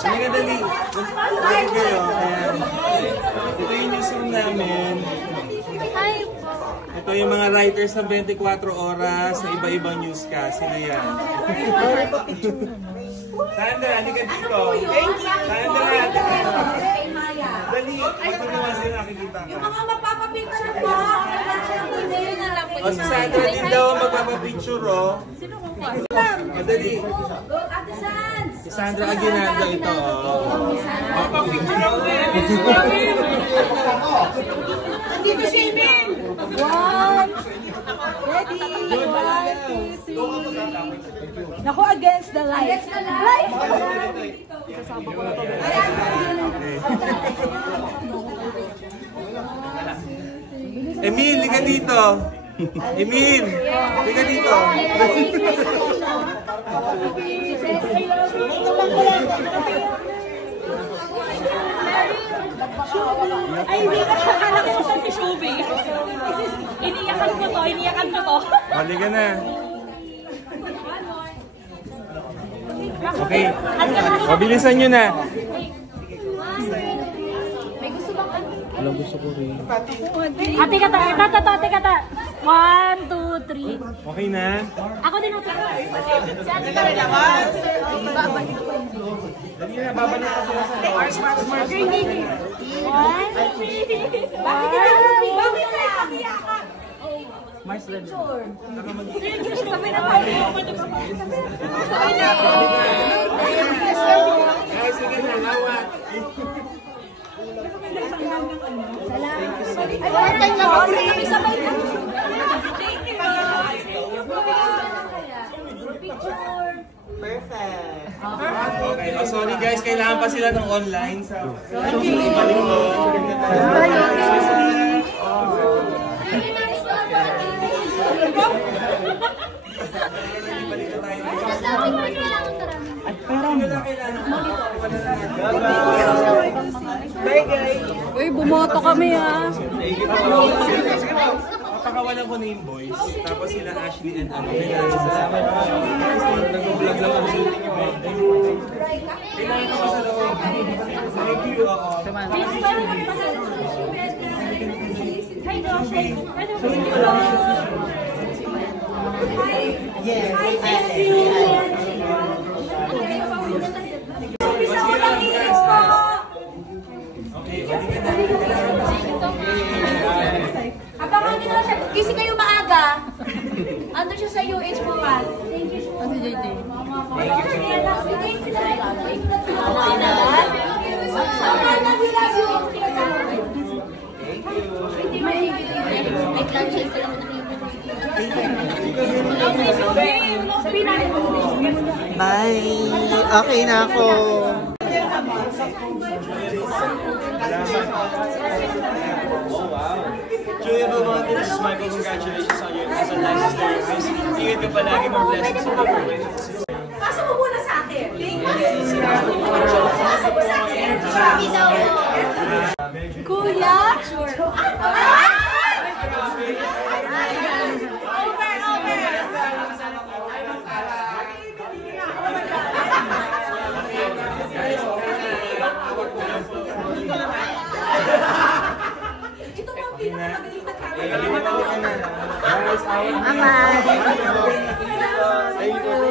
Halika dali. Dali kayo. Ayan. Ito yung newsroom namin. Ito yung mga writers ng 24 oras sa iba-ibang newscast. Sila yan. Sandra, halika dito. Sandra, halika dito. Dali. Ito naman sila nakikita ka. Yung mga magpapapicture po. O si Sandra din daw magpapapicture, oh. Sino ko pa? Madali. Ate Sans! Si Sandra Aguinaldo ito, oh. Magpapapicture ako eh. Nandito si Emil! One. Ready? 1, 2, 3. Naku, against the light. Against the light? Emil, liga dito. Emil, liga dito. Ay, hindi ka akala ko sa si Shubi. Iniyakan ko to, iniyakan ko to. Halika na. Okay. O, bilisan nyo na. May gusto bang ano? Alam, gusto ko rin. Ate kata, ate kata. 1, 2, 3. Okay na? Ako din ate. Si ate ka rin naman. Dali na, babalik ka sila sa Mars. 1, 3. Bakit kayo pagiyakan? Mars, ready. Sabi na pa rin. Guys, sige na, hawak. Perfect. Okay, oh, sorry guys, kailangan pa sila ng online. Ibalik mo. Uy, bumoto kami ah. Papakawalan ko na yung boys. Tapos sila Ashley and ano. Nag-vlog lang ang shooting yung birthday. Kailangan ko sa loob. Thank you. Yes. Thank you. Bisa ko lang inis po. Okay, Abangan nyo na siya. Kasi kayo maaga. Ando siya sa UH po pa. Thank you po. Ate JJ. Okay na. Sama na nila yung Bye! Okay na ako. Julia Belmonte, this is Michael. Congratulations on your license therapist. Ingat ka palagi, more blessings on your birthday. Pasa mo muna sa akin. Pasa mo sa akin. Kuya? Ito po ang pinakamagaling na camera. Guys, Bye-bye! Thank you.